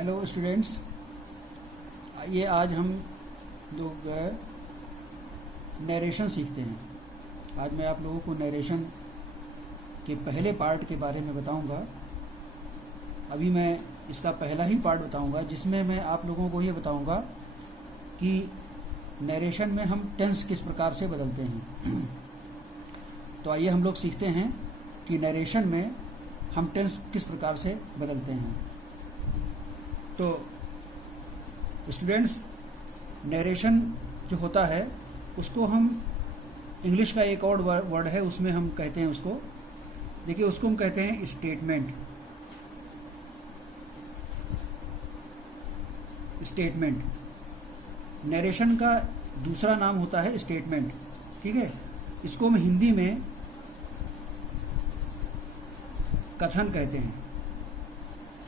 Hello students, ये आज हम लोग नरेशन सीखते हैं। आज मैं आप लोगों को नरेशन के पहले पार्ट के बारे में बताऊंगा। अभी मैं इसका पहला ही पार्ट बताऊंगा, जिसमें मैं आप लोगों को ये बताऊंगा कि नरेशन में हम टेंस किस प्रकार से बदलते हैं। तो आइए हम लोग सीखते हैं कि नरेशन में हम टेंस किस प्रकार से बदलते हैं। तो स्टूडेंट्स, नरेशन जो होता है उसको हम इंग्लिश का एक और वर्ड है, उसमें हम कहते हैं उसको, देखिए उसको हम कहते हैं स्टेटमेंट। स्टेटमेंट नरेशन का दूसरा नाम होता है स्टेटमेंट, ठीक है। इसको हम हिंदी में कथन कहते हैं।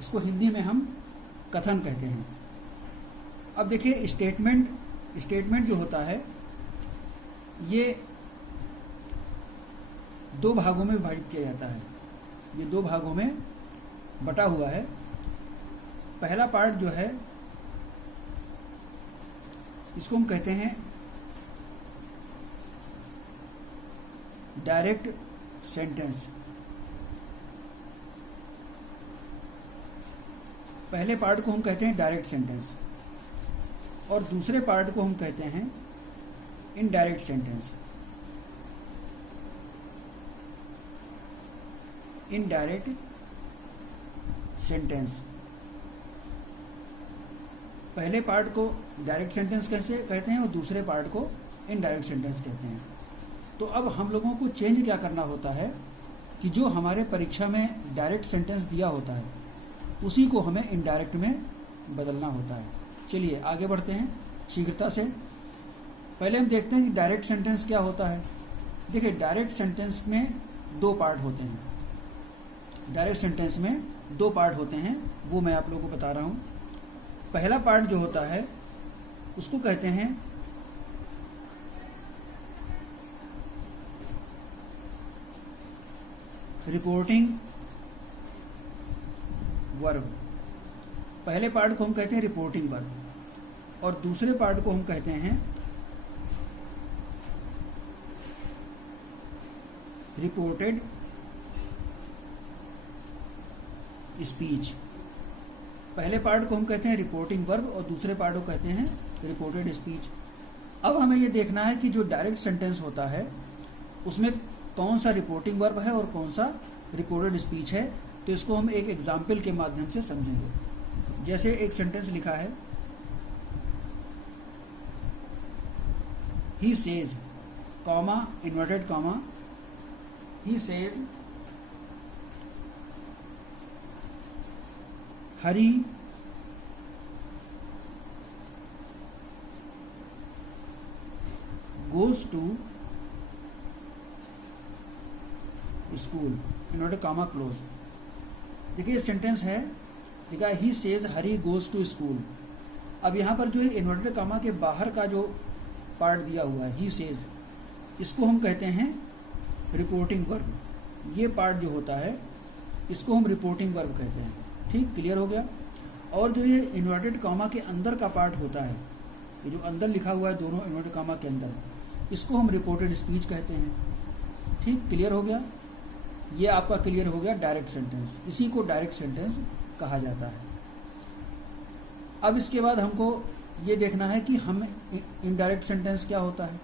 इसको हिंदी में हम कथन कहते हैं। अब देखिए स्टेटमेंट जो होता है ये दो भागों में विभाजित किया जाता है। ये दो भागों में बटा हुआ है। पहला पार्ट जो है इसको हम कहते हैं डायरेक्ट सेंटेंस। पहले पार्ट को हम कहते हैं डायरेक्ट सेंटेंस और दूसरे पार्ट को हम कहते हैं इनडायरेक्ट सेंटेंस। इनडायरेक्ट सेंटेंस पहले पार्ट को डायरेक्ट सेंटेंस कैसे कहते हैं और दूसरे पार्ट को इनडायरेक्ट सेंटेंस कहते हैं। तो अब हम लोगों को चेंज क्या करना होता है कि जो हमारे परीक्षा में डायरेक्ट सेंटेंस दिया होता है उसी को हमें इनडायरेक्ट में बदलना होता है। चलिए आगे बढ़ते हैं शीघ्रता से। पहले हम देखते हैं कि डायरेक्ट सेंटेंस क्या होता है। देखिए डायरेक्ट सेंटेंस में दो पार्ट होते हैं। डायरेक्ट सेंटेंस में दो पार्ट होते हैं, वो मैं आप लोगों को बता रहा हूँ। पहला पार्ट जो होता है उसको कहते हैं रिपोर्टिंग वर्ब। पहले पार्ट को हम कहते हैं रिपोर्टिंग वर्ब और दूसरे पार्ट को हम कहते हैं रिपोर्टेड स्पीच। पहले पार्ट को हम कहते हैं रिपोर्टिंग वर्ब और दूसरे पार्ट को कहते हैं रिपोर्टेड स्पीच। अब हमें यह देखना है कि जो डायरेक्ट सेंटेंस होता है उसमें कौन सा रिपोर्टिंग वर्ब है और कौन सा रिपोर्टेड स्पीच है। तो इसको हम एक एग्जाम्पल के माध्यम से समझेंगे। जैसे एक सेंटेंस लिखा है, he says, comma, inverted comma, he says Hari goes to school, inverted comma close. देखिए सेंटेंस है, लिखा he says Hari goes to school. अब यहाँ पर जो है इन्वर्टेड कॉमा के बाहर का जो पार्ट दिया हुआ है ही सेज, इसको हम कहते हैं रिपोर्टिंग वर्ब। ये पार्ट जो होता है इसको हम रिपोर्टिंग वर्ब कहते हैं। ठीक, क्लियर हो गया। और जो ये इन्वर्टेड कॉमा के अंदर का पार्ट होता है, ये जो अंदर लिखा हुआ है दोनों इन्वर्टेड कॉमा के अंदर, इसको हम रिपोर्टेड स्पीच कहते हैं। ठीक, क्लियर हो गया। ये आपका क्लियर हो गया डायरेक्ट सेंटेंस। इसी को डायरेक्ट सेंटेंस कहा जाता है। अब इसके बाद हमको ये देखना है कि हम इनडायरेक्ट सेंटेंस क्या होता है।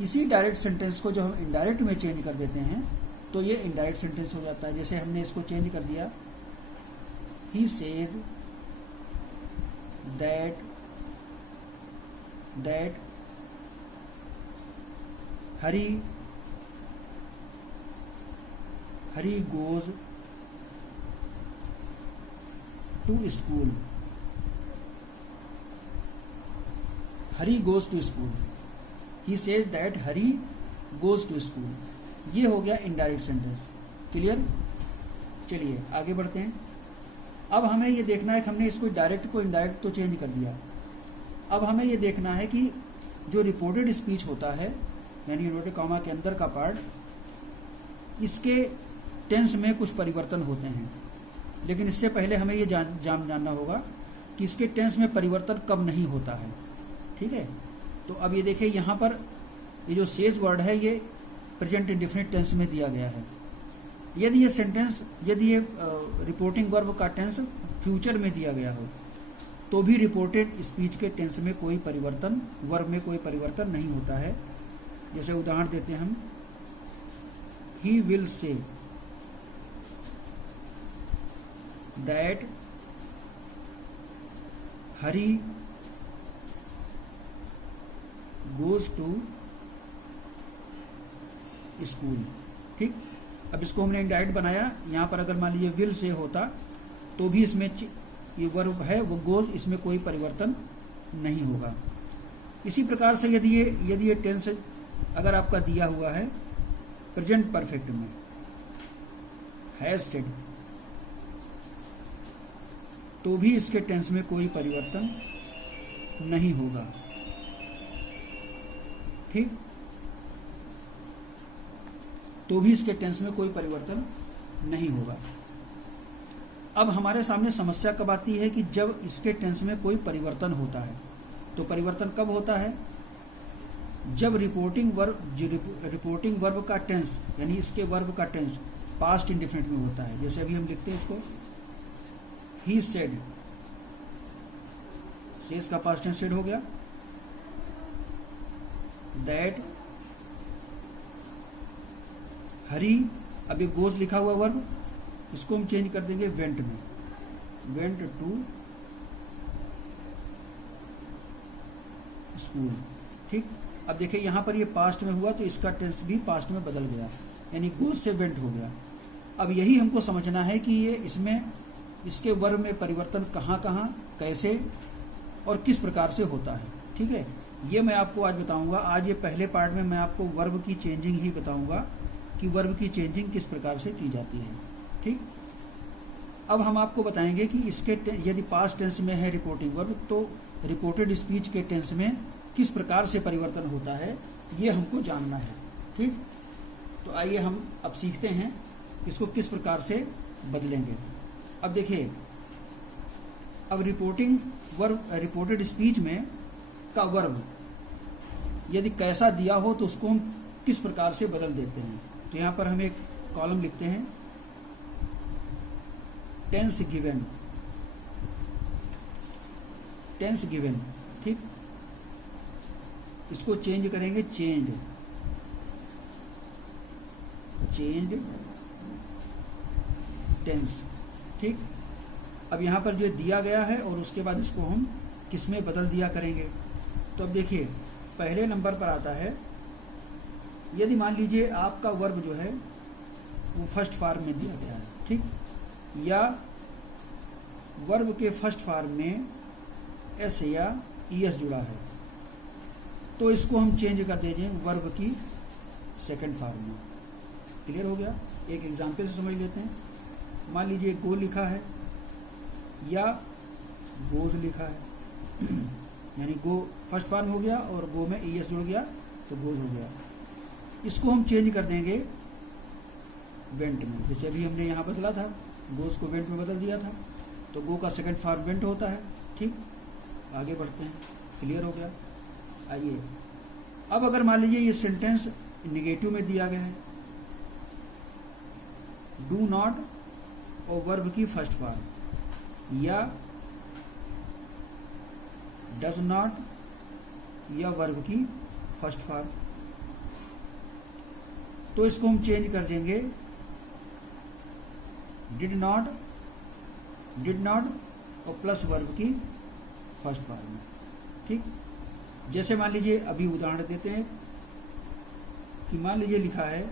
इसी डायरेक्ट सेंटेंस को जब हम इनडायरेक्ट में चेंज कर देते हैं तो ये इनडायरेक्ट सेंटेंस हो जाता है। जैसे हमने इसको चेंज कर दिया, he says that Hari goes to school. Hari goes to school, he says that Hari goes to school. ये हो गया इनडायरेक्ट सेंटेंस। क्लियर। चलिए आगे बढ़ते हैं। अब हमें ये देखना है कि हमने इसको डायरेक्ट को इनडायरेक्ट तो चेंज कर दिया। अब हमें ये देखना है कि जो रिपोर्टेड स्पीच होता है, यानी इन्वर्टेड कॉमा के अंदर का पार्ट, इसके टेंस में कुछ परिवर्तन होते हैं। लेकिन इससे पहले हमें ये जानना होगा कि इसके टेंस में परिवर्तन कब नहीं होता है। ठीक है, तो अब ये देखिए यहाँ पर ये जो सेज वर्ड है ये प्रेजेंट इंडेफिनिट टेंस में दिया गया है। यदि ये रिपोर्टिंग वर्ब का टेंस फ्यूचर में दिया गया हो तो भी रिपोर्टेड स्पीच के टेंस में कोई परिवर्तन, वर्ब में कोई परिवर्तन नहीं होता है। जैसे उदाहरण देते हैं हम, he will say that Hari goes to school. ठीक, अब इसको हमने इंडायरेक्ट बनाया। यहां पर अगर मान लीजिए विल से होता तो भी इसमें ये वर्ब है वो गोज, इसमें कोई परिवर्तन नहीं होगा। इसी प्रकार से यदि ये टेंस अगर आपका दिया हुआ है प्रेजेंट परफेक्ट में, हैज सेड, तो भी इसके टेंस में कोई परिवर्तन नहीं होगा। ठीक, तो भी इसके टेंस में कोई परिवर्तन नहीं होगा। अब हमारे सामने समस्या कब आती है कि जब इसके टेंस में कोई परिवर्तन होता है। तो परिवर्तन कब होता है? जब रिपोर्टिंग वर्ब का टेंस, यानी इसके वर्ब का टेंस पास्ट इंडेफिनिट में होता है। जैसे अभी हम लिखते हैं इसको, ही सेड, सेज का पास्ट टेंस सेड हो गया। दैट हरी, अब ये गोज लिखा हुआ वर्ब, इसको हम चेंज कर देंगे वेंट में, वेंट टू स्कूल। ठीक, अब देखिए यहां पर ये पास्ट में हुआ तो इसका टेंस भी पास्ट में बदल गया, यानी गोज से वेंट हो गया। अब यही हमको समझना है कि ये इसमें इसके वर्ब में परिवर्तन कहाँ कहाँ, कैसे और किस प्रकार से होता है। ठीक है, ये मैं आपको आज बताऊंगा। आज ये पहले पार्ट में मैं आपको वर्ब की चेंजिंग ही बताऊंगा कि वर्ब की चेंजिंग किस प्रकार से की जाती है। ठीक, अब हम आपको बताएंगे कि इसके यदि पास्ट टेंस में है रिपोर्टिंग वर्ब तो रिपोर्टेड स्पीच के टेंस में किस प्रकार से परिवर्तन होता है, ये हमको जानना है। ठीक, तो आइए हम अब सीखते हैं इसको किस प्रकार से बदलेंगे। अब देखिए, अब रिपोर्टेड स्पीच में का वर्ब यदि कैसा दिया हो तो उसको हम किस प्रकार से बदल देते हैं। तो यहां पर हम एक कॉलम लिखते हैं, टेंस गिवन, टेंस गिवन। ठीक, इसको चेंज करेंगे, चेंज्ड टेंस। ठीक, अब यहां पर जो दिया गया है और उसके बाद इसको हम किस में बदल दिया करेंगे। तो अब देखिए, पहले नंबर पर आता है, यदि मान लीजिए आपका वर्ब जो है वो फर्स्ट फॉर्म में दिया गया है। ठीक, या वर्ब के फर्स्ट फॉर्म में एस या ईएस जुड़ा है, तो इसको हम चेंज कर देंगे वर्ब की सेकंड फॉर्म में। क्लियर हो गया? एक एग्जांपल से समझ लेते हैं। मान लीजिए गो लिखा है या गोज लिखा है यानी गो फर्स्ट फॉर्म हो गया और गो में ईएस जुड़ गया तो गोज हो गया। इसको हम चेंज कर देंगे वेंट में। जैसे अभी हमने यहाँ बदला था, गोज को वेंट में बदल दिया था, तो गो का सेकंड फॉर्म वेंट होता है। ठीक, आगे बढ़ते हैं। क्लियर हो गया? आइए, अब अगर मान लीजिए ये सेंटेंस निगेटिव में दिया गया है, डू नॉट और वर्ब की फर्स्ट फॉर्म, या डज नॉट या वर्ब की फर्स्ट फॉर्म, तो इसको हम चेंज कर देंगे डिड नॉट और प्लस वर्ब की फर्स्ट फॉर्म। ठीक, जैसे मान लीजिए अभी उदाहरण देते हैं कि मान लीजिए लिखा है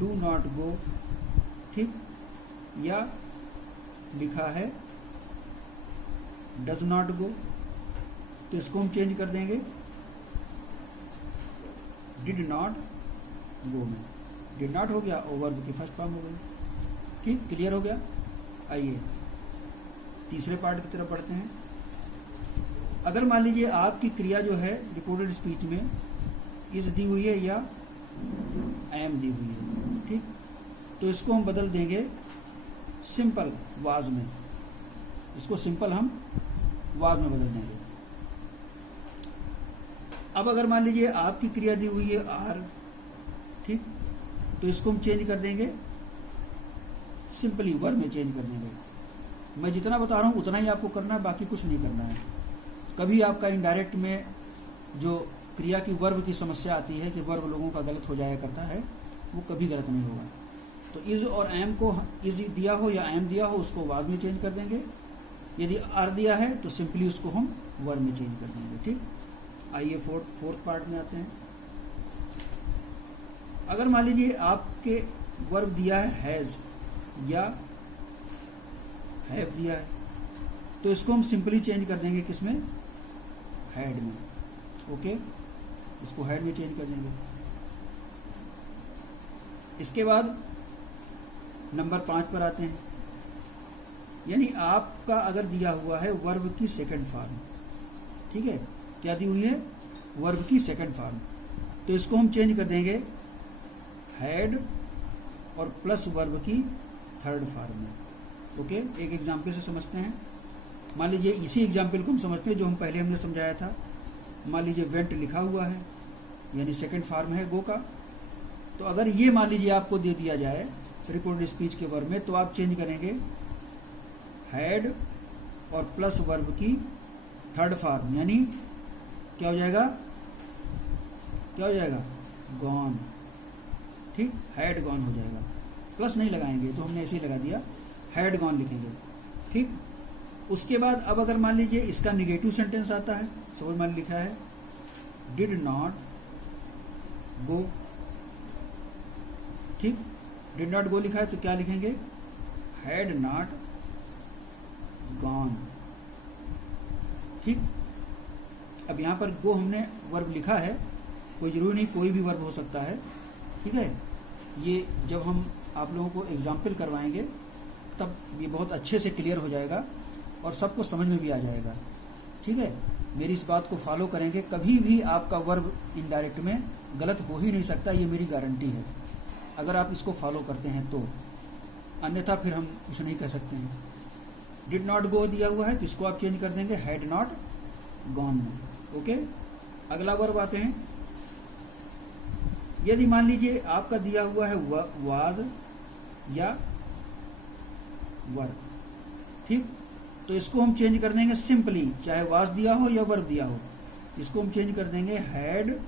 डू नॉट गो। ठीक, या लिखा है डज नॉट गो, तो इसको हम चेंज कर देंगे डिड नॉट गो में। डिड नॉट हो गया और वर्ब की फर्स्ट फॉर्म हो गई। ठीक, क्लियर हो गया? आइए तीसरे पार्ट की तरफ बढ़ते हैं। अगर मान लीजिए आपकी क्रिया जो है रिपोर्टेड स्पीच में इज दी हुई है या एम दी हुई है। ठीक, तो इसको हम बदल देंगे सिंपल वाज में, इसको सिंपल हम वाज में बदल देंगे। अब अगर मान लीजिए आपकी क्रिया दी हुई है आर, ठीक, तो इसको हम चेंज कर देंगे, सिंपली वर्ब में चेंज कर देंगे। मैं जितना बता रहा हूँ उतना ही आपको करना है, बाकी कुछ नहीं करना है। कभी आपका इनडायरेक्ट में जो क्रिया की वर्ब की समस्या आती है कि वर्ब लोगों का गलत हो जाया करता है, वो कभी गलत नहीं होगा। तो इज और एम को, इज दिया हो या एम दिया हो उसको वाज में चेंज कर देंगे। यदि आर दिया है तो सिंपली उसको हम वर्ब में चेंज कर देंगे। ठीक, आइए फोर्थ पार्ट में आते हैं। अगर मान लीजिए आपके वर्ब दिया है हैज या हैव दिया है, तो इसको हम सिंपली चेंज कर देंगे किसमें, हैड में। ओके, इसको हैड में चेंज कर देंगे। इसके बाद नंबर 5 पर आते हैं। यानी आपका अगर दिया हुआ है वर्ब की सेकंड फॉर्म, ठीक है, क्या दी हुई है, वर्ब की सेकंड फॉर्म, तो इसको हम चेंज कर देंगे हैड और प्लस वर्ब की थर्ड फॉर्म में। ओके, एक एग्जाम्पल से समझते हैं। मान लीजिए इसी एग्जाम्पल को हम समझते हैं जो हम पहले हमने समझाया था। मान लीजिए वेंट लिखा हुआ है, यानी सेकंड फॉर्म है गो का। तो अगर ये मान लीजिए आपको दे दिया जाए रिपोर्टेड स्पीच के वर्ब में, तो आप चेंज करेंगे हैड और प्लस वर्ब की थर्ड फॉर्म, यानी क्या हो जाएगा, क्या हो जाएगा, गॉन। ठीक, हैड गॉन हो जाएगा, प्लस नहीं लगाएंगे तो हमने ऐसे ही लगा दिया, हैड गॉन लिखेंगे। ठीक, उसके बाद अब अगर मान लीजिए इसका निगेटिव सेंटेंस आता है, सपोज मान लिखा है डिड नॉट गो। ठीक, डिड नॉट गो लिखा है तो क्या लिखेंगे, हैड नॉट गॉन। ठीक, अब यहां पर गो हमने वर्ब लिखा है, कोई जरूरी नहीं कोई भी वर्ब हो सकता है। ठीक है, ये जब हम आप लोगों को एग्जाम्पल करवाएंगे तब ये बहुत अच्छे से क्लियर हो जाएगा और सबको समझ में भी आ जाएगा। ठीक है, मेरी इस बात को फॉलो करेंगे, कभी भी आपका वर्ब इनडायरेक्ट में गलत हो ही नहीं सकता, ये मेरी गारंटी है, अगर आप इसको फॉलो करते हैं तो। अन्यथा फिर हम कुछ नहीं कर सकते हैं। डिड नॉट गो दिया हुआ है तो इसको आप चेंज कर देंगे हैड नॉट गॉन में। ओके, अगला वर्ब आते हैं। यदि मान लीजिए आपका दिया हुआ है वाज या वर्ब, ठीक, तो इसको हम चेंज कर देंगे सिंपली, चाहे वाज दिया हो या वर्ब दिया हो, इसको हम चेंज कर देंगे हैड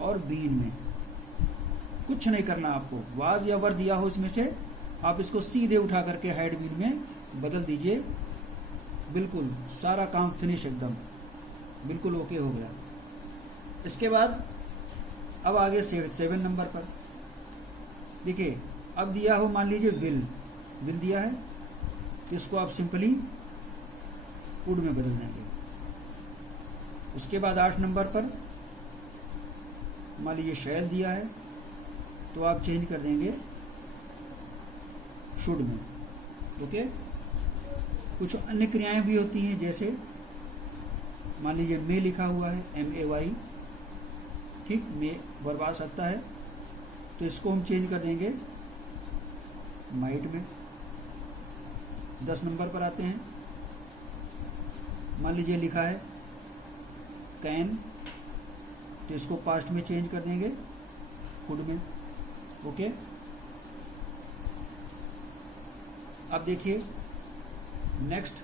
और बीन में। कुछ नहीं करना आपको, वाज या वर्ब दिया हो इसमें से आप इसको सीधे उठा करके हैड बीन में बदल दीजिए, बिल्कुल सारा काम फिनिश, एकदम बिल्कुल ओके हो गया। इसके बाद अब आगे 7 नंबर पर देखिए, अब दिया हो मान लीजिए विल दिया है तो इसको आप सिंपली वुड में बदल देंगे। उसके बाद 8 नंबर पर मान लीजिए शैल दिया है तो आप चेंज कर देंगे शुड में। ओके, कुछ अन्य क्रियाएं भी होती हैं, जैसे मान लीजिए मे लिखा हुआ है MAY, ठीक, मे वर्ब आ सकता है तो इसको हम चेंज कर देंगे माइट में। 10 नंबर पर आते हैं। मान लीजिए लिखा है कैन तो इसको पास्ट में चेंज कर देंगे कुड में। ओके, अब देखिए नेक्स्ट,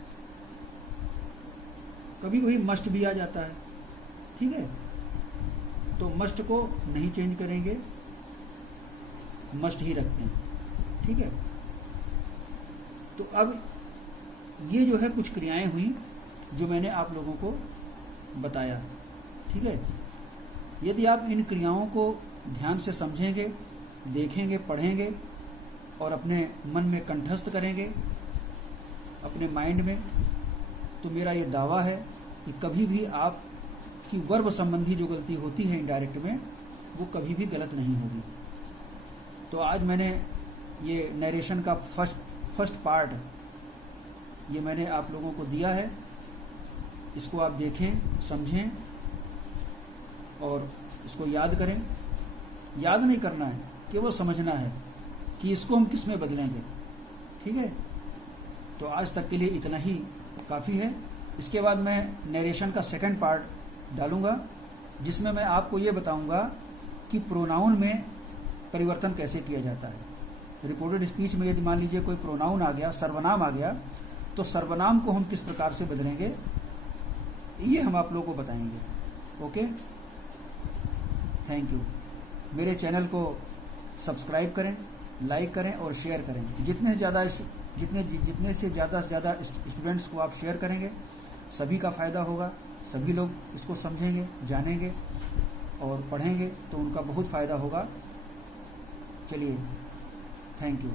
कभी कभी मस्ट भी आ जाता है, ठीक है, तो मस्ट को नहीं चेंज करेंगे, मस्ट ही रखते हैं। ठीक है, तो अब ये जो है कुछ क्रियाएं हुई जो मैंने आप लोगों को बताया। ठीक है, यदि आप इन क्रियाओं को ध्यान से समझेंगे, देखेंगे, पढ़ेंगे और अपने मन में कंठस्थ करेंगे, अपने माइंड में, तो मेरा ये दावा है कि कभी भी आपकी वर्ब संबंधी जो गलती होती है इनडायरेक्ट में, वो कभी भी गलत नहीं होगी। तो आज मैंने ये नरेशन का फर्स्ट पार्ट ये मैंने आप लोगों को दिया है, इसको आप देखें, समझें और इसको याद करें। याद नहीं करना है, केवल समझना है कि इसको हम किस में बदलेंगे। ठीक है, तो आज तक के लिए इतना ही काफ़ी है। इसके बाद मैं नरेशन का सेकंड पार्ट डालूंगा, जिसमें मैं आपको ये बताऊंगा कि प्रोनाउन में परिवर्तन कैसे किया जाता है। रिपोर्टेड स्पीच में यदि मान लीजिए कोई प्रोनाउन आ गया, सर्वनाम आ गया, तो सर्वनाम को हम किस प्रकार से बदलेंगे, ये हम आप लोगों को बताएंगे। Okay, thank you. मेरे चैनल को सब्सक्राइब करें, लाइक करें और शेयर करें। जितने से ज़्यादा स्टूडेंट्स को आप शेयर करेंगे, सभी का फ़ायदा होगा, सभी लोग इसको समझेंगे, जानेंगे और पढ़ेंगे, तो उनका बहुत फ़ायदा होगा। चलिए, थैंक यू।